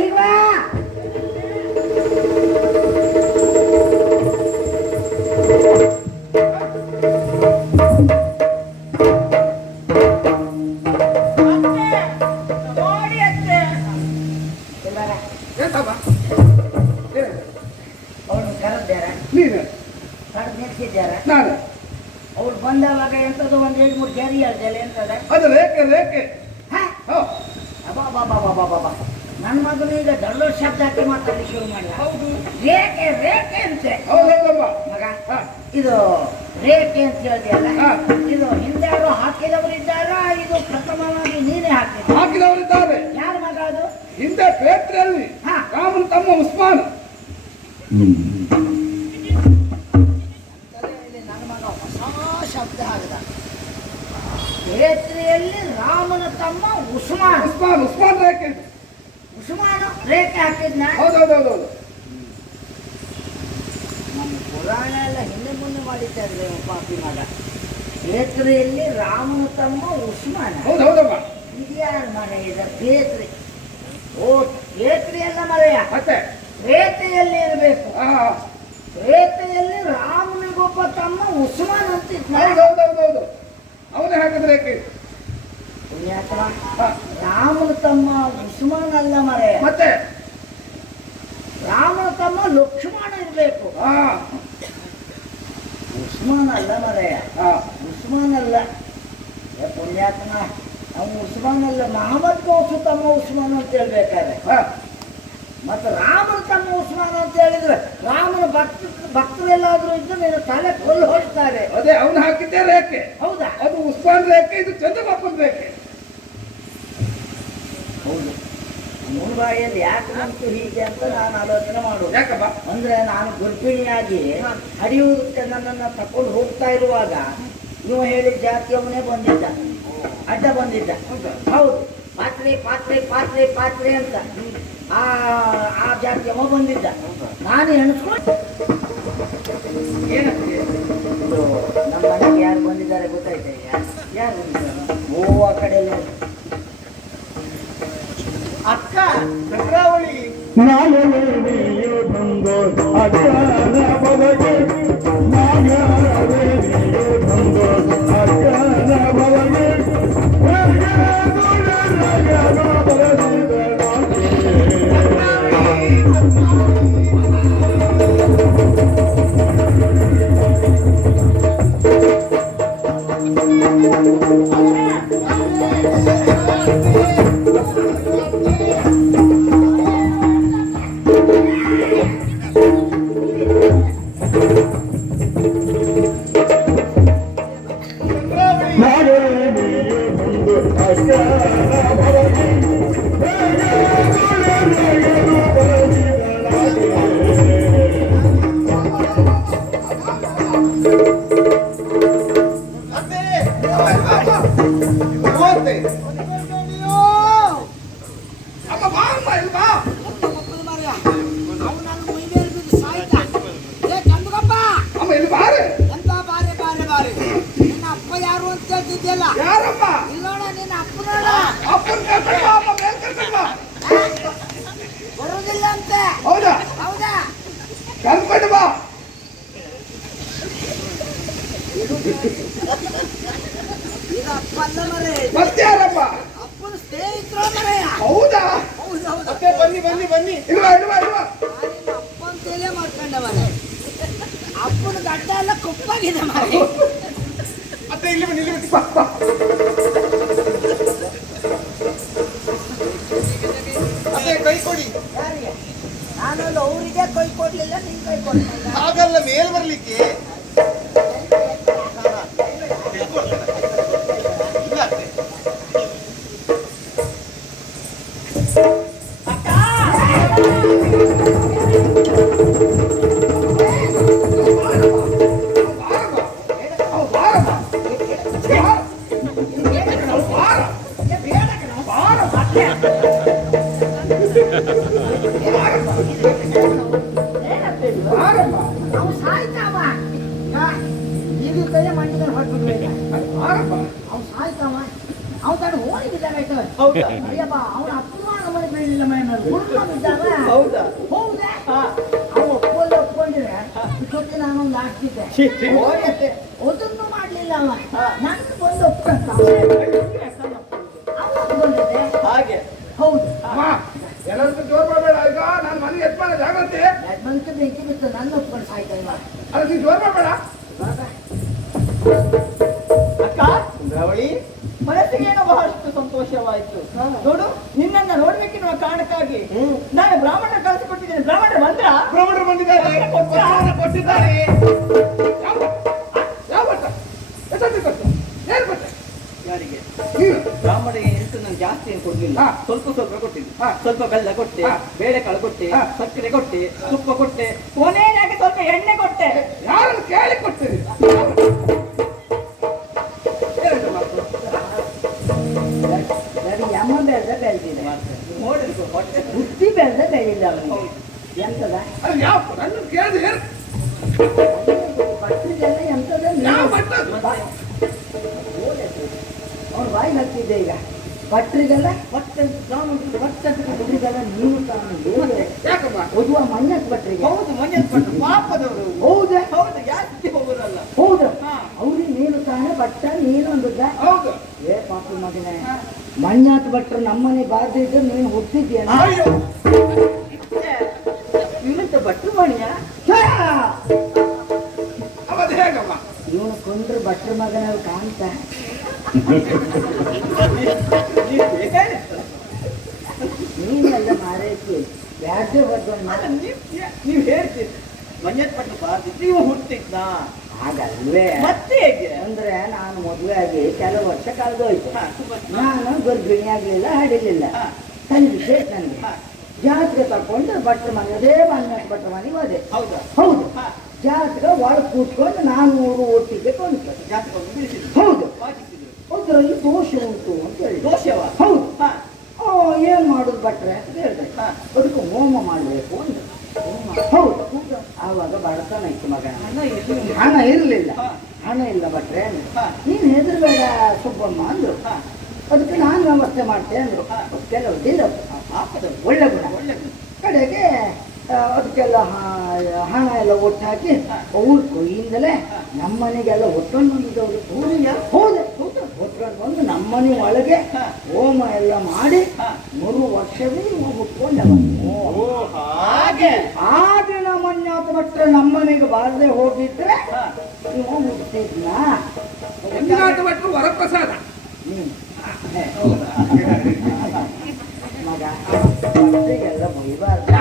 ಈಗ ನಾನು ಅವ್ರು ಬಂದವಾಗ ಎಂತದ್ದು ಒಂದು 2-3 ಗೆರಿ ಹೇಳ್ದಲ್ಲ ಎಂತದ ಅದು ರೇಖೆ ರೇಖೆ ನನ್ನ ಮಗನು ಈಗ ಡೊಳ್ಳು ಶಬ್ದ ಹಾಕಿ ಮಾತಾಡಲಿ ಶುರು ಮಾಡಿದ. ಹೌದು ರೇಖೆ ರೇಖೆ ಅಂತೆ ಹೌದೌದಮ್ಮ ಮಗ. ಇದು ರೇಖೆ ಅಂತ ಹೇಳಿದೆಯಲ್ಲ, ಇದು ಹಿಂದೆ ಯಾರು ಹಾಕಿದವರಿದ್ದಾರ? ಇದು ಪ್ರಥಮವಾಗಿ ನೀನೇ ಹಾಕಿದವರಿದ್ದಾರೆ. ಯಾರ ಮಗ ಅದು? ಹಿಂದೆ ಪೇತ್ರೆಯಲ್ಲಿ ರಾಮನ ತಮ್ಮ ಉಸ್ಮಾನ್. ನನ್ನ ಮಗ ಹೊಸ ಶಬ್ದ ಹಾಕಿದ. ಪೇತ್ರೆಯಲ್ಲಿ ರಾಮನ ತಮ್ಮ ಉಸ್ಮಾನ್. ಉಸ್ಮಾನ್ ರೇಖೆ. ಉಸ್ಮಾನು ರೇಖೆ ಹಾಕಿದ್ನ? ಹೌದೌದೌದೌದು. ನಮ್ಮ ಪುರಾಣ ಎಲ್ಲ ಹಿಂದೆ ಮುಂದೆ ಮಾಡಿದ್ದಾರೆ ಪಾಪಿ ಮಗ. ಪೇತ್ರೆಯಲ್ಲಿ ರಾಮನ ತಮ್ಮ ಉಸ್ಮಾನ. ಹೌದೌದಮ್ಮ. ಇದ್ಯಾರ ಮನೆ ಇದ ಪೇತ್ರೆ? ಓ ಪೇತ್ರೆ ಎಲ್ಲ ಮರೆಯ ಮತ್ತೆ ರೇತೆಯಲ್ಲಿ ಇರಬೇಕು. ರೇತೆಯಲ್ಲಿ ರಾಮನಿಗೊಬ್ಬ ತಮ್ಮ ಉಸ್ಮಾನ್ ಅಂತಿದ್ನ. ಹೌದೌದೌದೌದು, ಅವನೇ ಹಾಕಿದ ರೇಖೆ. ಪುಣ್ಯಾತ್ಮ, ರಾಮನ ತಮ್ಮ ಉಸ್ಮಾನ್ ಅಲ್ಲ ಮರೆಯ, ಮತ್ತೆ ರಾಮನ ತಮ್ಮ ಲಕ್ಷ್ಮಣ ಇರಬೇಕು. ಉಸ್ಮಾನ್ ಅಲ್ಲ ಮರೆಯ, ಉಸ್ಮಾನ್ ಅಲ್ಲ. ಪುಣ್ಯಾತ್ಮ, ಅವನು ಉಸ್ಮಾನ್ ಅಲ್ಲ, ಮಹಮ್ಮದ್ ಗೌಸು ತಮ್ಮ ಉಸ್ಮಾನ್ ಅಂತ ಹೇಳ್ಬೇಕಾದ್ರೆ. ಮತ್ತೆ ರಾಮನ ತಮ್ಮ ಉಸ್ಮಾನ್ ಅಂತ ಹೇಳಿದ್ರೆ ರಾಮನ ಭಕ್ತರೆಲ್ಲಾದ್ರೂ ಇದ್ದು ನೀನು ತಲೆ ಕೊಲ್ಲು ಹೊಡ್ತಾರೆ. ಅದೇ ಅವನು ಹಾಕಿದ್ದೇ ರೇಖೆ. ಹೌದಾ? ಅದು ಉಸ್ಮಾನ್ ರೇಖೆ, ಇದು ಚಂದ್ರಬಾಪನ್ ರೇಖೆ. ಹೌದು. ಮುನ್ಬಾಯಿಯಲ್ಲಿ ಯಾಕೆ ಬಂತು ಹೀಗೆ ಅಂತ ನಾನು ಆಲೋಚನೆ ಮಾಡುದು. ಯಾಕಪ್ಪ ಅಂದ್ರೆ ನಾನು ಗರ್ಭಿಣಿಯಾಗಿ ಹರಿಯುವುದಕ್ಕೆ ನನ್ನನ್ನು ತಕೊಂಡು ಹೋಗ್ತಾ ಇರುವಾಗ ಇವ ಹೇಳಿದ ಜಾತಿಯವನೇ ಬಂದಿದ್ದ, ಅಡ್ಡ ಬಂದಿದ್ದ. ಹೌದು, ಪಾತ್ರೆ ಪಾತ್ರೆ ಪಾತ್ರೆ ಪಾತ್ರೆ ಅಂತ ಆ ಜಾತಿಯವ ಬಂದಿದ್ದ. ನಾನು ಎಣಿಸ್ಕೊಂಡು ಏನಂತೆ ನಮ್ಮ ಮನೆಗೆ ಯಾರು ಬಂದಿದ್ದಾರೆ ಗೊತ್ತಾಯ್ತಾ? ಯಾರು ಬಂದಿದ್ದಾರೆ? ಓ ಆ ಕಡೆ ಅಕ್ಕ ಚಕ್ರಾವಳಿ. ಯಾರಮ್ಮ? ಇಲ್ಲೋಣ ನಿನ್ನ ಅಪ್ಪನ ಬರುವುದಿಲ್ಲ ಅಂತೆ. ಹೌದಾ? ಹೌದಾ? ಕರ್ಕೊಂಡು ಬಾ. ಇದು ಅಪ್ಪ ಅಲ್ಲ ಮರೆ, ಮತ್ತೆ ಯಾರಮ್ಮ? ಅಪ್ಪನ ಸ್ನೇಹಿತರು ಮರೆಯ. ಹೌದಾ? ಹೌದೌದು. ಮತ್ತೆ ಬನ್ನಿ ಬನ್ನಿ ಬನ್ನಿ. ಇಲ್ವಾ ಇಲ್ವಾ ಇಲ್ವಾ? ಅಪ್ಪ ಅಂತೇಳೇ ಮಾಡ್ಕೊಂಡ ಮರೆ. ಅಪ್ಪನ ಗಡ್ಡ ಎಲ್ಲ ಕೊಪ್ಪಾಗಿದೆ ಮರೆ. ಮತ್ತೆ ಇಲ್ಲಿ ಬನ್ನಿ, ಇಲ್ಲಿ ಬನ್ನಿ. ಮತ್ತೆ ಕೈ ಕೊಡಿ. ಯಾರಿಗೆ? ನಾನಲ್ಲ ಅವರಿಗೆ ಕೈ ಕೊಡ್ಲಿಲ್ಲ, ನೀನ್ ಕೈ ಕೊಡ್ಲಿಲ್ಲ. ಹಾಗಲ್ಲ, ಮೇಲ್ ಬರ್ಲಿಕ್ಕೆ. ಅವು ಸಾಯ್ತಾವ. ಈಗ ಕೈಯ ಮಾಡಿದ್ರೆ ಹೊರಟು ಅವು ಸಾಯ್ತಾವ. ಅವ್ ತಡ ಹೋಗಿ ಬಿದ್ದಾಗಾಯ್ತವ. ಅಯ್ಯಪ್ಪ, ಅವನ ಅಪ್ಪನ ಮನೆ ಹೇಳಿಲ್ಲ ಮೈನಲ್ಲಿ ಹೌದಾ? ಹೌದಾ ಹಾ. ಅವ ಒಪ್ಕೊಂಡ್ರೆ ಇಷ್ಟೊತ್ತಿ ನಾನೊಂದು ಆಗ್ತಿದ್ದೆ ಹೋಗತ್ತೆ. ಅದನ್ನು ಮಾಡ್ಲಿಲ್ಲ ಅವ ಹಾ. ನನ್ನ ಬಂದು ಒಪ್ಕೊಂಡ ಅವ ಒಪ್ಕೊಂಡಿದ್ದೆ ಹಾಗೆ ಹೌದು ಎಲ್ಲರಿಗೂ ಜೋರ್ ಮಾಡಬೇಡ ಈಗ ನಾನು ಮನೆಗೆ ಎತ್ಮಾನ ಜಾಗ್ರತೆ ಯಜಮಾನ್ಕೆ ಬೆಂಕಿ ಬಿತ್ತು ನನ್ನ ಒಪ್ಕೊಂಡು ಸಾಯ್ತಲ್ವ ಅಲ್ಲ ನೀನು ಜೋರ್ ಮಾಡಬೇಡ ಅಕ್ಕ ದ್ರವಳಿ ಮನಸ್ಸಿಗೆ ಏನೋ ಬಹಳಷ್ಟು ಸಂತೋಷವಾಯಿತು. ನೋಡು ನಿನ್ನನ್ನ ನೋಡ್ಬೇಕೆನ್ನುವ ಕಾರಣಕ್ಕಾಗಿ ನಾನು ಬ್ರಾಹ್ಮಣ ಕಳಿಸಿಕೊಟ್ಟಿದ್ದೇನೆ. ಬ್ರಾಹ್ಮಣರು ಬಂದ್ರ ಬ್ರಾಹ್ಮಣರು ಬಂದಿದ್ದಾರೆ ಕೊಟ್ಟಿದ್ದಾರೆ ಯಾವ ಭಟ್ಟ ಎಷ್ಟೊತ್ತಿಗೆ ಕೊಟ್ಟು ಏನು ಕೊಟ್ಟೆ ಯಾರಿಗೆ? ನೀನು ಬ್ರಾಹ್ಮಣಿಗೆ ಎಂಟು ನಾನು ಜಾಸ್ತಿ ಏನು ಕೊಡ್ಲಿಲ್ಲ. ಹಾ. ಸ್ವಲ್ಪ ಸ್ವಲ್ಪ ಕೊಟ್ಟಿದ್ದು. ಹಾ. ಸ್ವಲ್ಪ ಬೆಲ್ಲ ಕೊಟ್ಟೆ, ಹಾ. ಬೇಳೆಕಾಳು ಕೊಟ್ಟೆ, ಹಾ. ಸಕ್ಕರೆ ಕೊಟ್ಟೆ, ತುಪ್ಪ ಕೊಟ್ಟೆ, ಕೊನೆಯಾಗಿ ಸ್ವಲ್ಪ ಎಣ್ಣೆ ಕೊಟ್ಟೆ. ಯಾರನ್ನು ಕೇಳಿ ಕೊಡ್ತೀರಿ ಎರಡು ಮಾತು. ನನಗೆ ಯಮ್ಮ ಬೆಳೆದ ಬೆಳೆದಿದೆ ನೋಡಿದ್ರು ಹೊಟ್ಟೆ ಬುದ್ಧಿ ಬೆಳೆದ ಬೆಳೆದಿಲ್ಲ ಅವನಿಗೆ ಹೌದು. ಎಂತದ ಅದು ಯಾವ ನನ್ನ ಕೇಳಿದ್ರೆ ಏನು ಭಟ್ರಿಗೆಲ್ಲ ಎಂತದ ಯಾವ ಭಟ್ಟ ಅದು? ಅವ್ನು ಬಾಯಿ ಹಾಕ್ತಿದ್ದೆ ಈಗ ಭಟ್ರಿಗೆಲ್ಲ ಭಟ್ರಿಗೆಲ್ಲ ನೀನು ತಾನು ಯಾಕಮ್ಮ ಓದುವ ಮಣ್ಣತ್ ಭಟ್ರಿಗೆ ಹೌದು ಮಂಜನ್ ಪಟ್ಟು ಪಾಪದವರು. ಹೌದಾ ಹೌದು ಜಾಸ್ತಿ ಹೋಗೋರಲ್ಲ. ಹೌದು ಹಾ. ಅವ್ರಿಗೆ ನೀನು ತಾನೆ ಭಟ್ಟ ನೀನು ಅಂದದ್ದ ಹೌದು ಏ ಪಾಪ ಮಗನೇ ಮಣ್ಣಾತ್ ಭಟ್ರು ನಮ್ಮನೆ ಬಾರ್ದು ಇದ್ರೆ ನೀನು ಹುಟ್ಟಿದ್ಯಾ ಅಯ್ಯೋ ಇವನಂತ ಭಟ್ರು ಮಣಿಯ ಅವತ್ತು ಹೇಗಮ್ಮ ಇವನು ಕೊಂಡ್ರೆ ಭಟ್ರ ಮಗನಲ್ಲಿ ಕಾಣ್ತ ನೀವು ಬೇಕಾಗಿತ್ತು. ನೀನೆಲ್ಲ ಮಾರೈತಿ ಯಾರ್ದೇ ಬರ್ದವನ್ನ ಅಲ್ಲ, ನೀವು ಹೇಳ್ತೀರಿ ಮಂಜನ್ ಪಟ್ಟು ಬಾರ್ದಿತ್ತು ನೀವು ಹುಟ್ಟಿದ್ನ ಹಾಗಲ್ವೇ ಮತ್ತೆ ಹೇಗೆ? ಅಂದ್ರೆ ನಾನು ಮದುವೆ ಆಗಿ ಕೆಲವು ವರ್ಷ ಕಳೆದೋಯ್ತು ಹಾ, ತುಂಬಾ ನಾನು ಗರ್ಭಿಣಿ ಆಗ್ಲಿಲ್ಲ ಹಾಡಿರ್ಲಿಲ್ಲ ಹಾ. ತಂದಿದ್ದೆ ನನಗೆ ಹಾ. ಜಾತ್ರೆ ತಗೊಂಡು ಭಟ್ರ ಮನೆ ಅದೇ ಮಣ್ಣಾತ್ ಭಟ್ರ ಮನೆಗೆ ಹೋದೆ ಹೌದಾ? ಹೌದು ಹಾ. ಜಾತ್ರೆ ಒಳಗೆ ಕೂತ್ಕೊಂಡು 400 ಒಟ್ಟಿಗೆ ಕೊಂಡ್ರು ಜಾತಕ ಒಂದು ಬಿಡಿಸಿದ್ರು. ಹೌದು ವಾಚಿಸಿದ್ರು. ಅದರಲ್ಲಿ ದೋಷ ಉಂಟು ಅಂತ ಹೇಳಿ ದೋಷವ? ಹೌದು ಹಾ. ಏನ್ ಮಾಡುದು ಭಟ್ರೆ ಅಂತ ಹೇಳಿದೆ ಹಾ. ಅದಕ್ಕೆ ಹೋಮ ಮಾಡ್ಬೇಕು ಅಂದ್ರು ಹೌದು ಆವಾಗ ಬಡತನ ಇತ್ತು ಮಗ ಹಣ ಎಲ್ಲಿ? ಹಣ ಇರ್ಲಿಲ್ಲ ಹಾ. ಹಣ ಇಲ್ಲ ಭಟ್ರೆ ಅಂದ್ರು. ಹಾ. ನೀನ್ ಹೆದರ್ಬೇಡ ಸುಬ್ಬಮ್ಮ ಅಂದ್ರು ಹಾ. ಅದಕ್ಕೆ ನಾನು ವ್ಯವಸ್ಥೆ ಮಾಡ್ತೇನೆ ಅಂದ್ರು ಹಾ. ಕೆಲವು ದಿನ ಪಾಪದವರು. ಒಳ್ಳೆ ಗುಣ ಒಳ್ಳೆ ಗುಣ. ಕಡೆಗೆ ಅದಕ್ಕೆಲ್ಲ ಹಣ ಎಲ್ಲ ಒಟ್ಟು ಹಾಕಿ ಊರು ಕೊಯ್ಯಿಂದಲೇ ನಮ್ಮನೆಗೆಲ್ಲ ಹೊತ್ಕೊಂಡು ಬಂದಿದ್ದವರು ಹೋದೆ ಹೊತ್ಕೊಂಡು ಬಂದು ನಮ್ಮನೆ ಒಳಗೆ ಹೋಮ ಎಲ್ಲ ಮಾಡಿ ಹಾ. 3 ವರ್ಷವೇ ಮುಟ್ಕೊಂಡವ ಓ ಹಾಗೆ. ಆ ದಿನ ಮನ್ಯಾತ ಭಟ್ರೆ ನಮ್ಮನೆಗೆ ಬಾರದೆ ಹೋಗಿದ್ರೆ ಹಾ. ನೀವು ಹುಟ್ಟಿದ್ನ ಮಂಜುನಾಥ ಭಟ್ರು ವರಪ್ರಸಾದ ಮಗ ಭಟ್ರಿಗೆಲ್ಲ ಬೈಬಾರ್ದು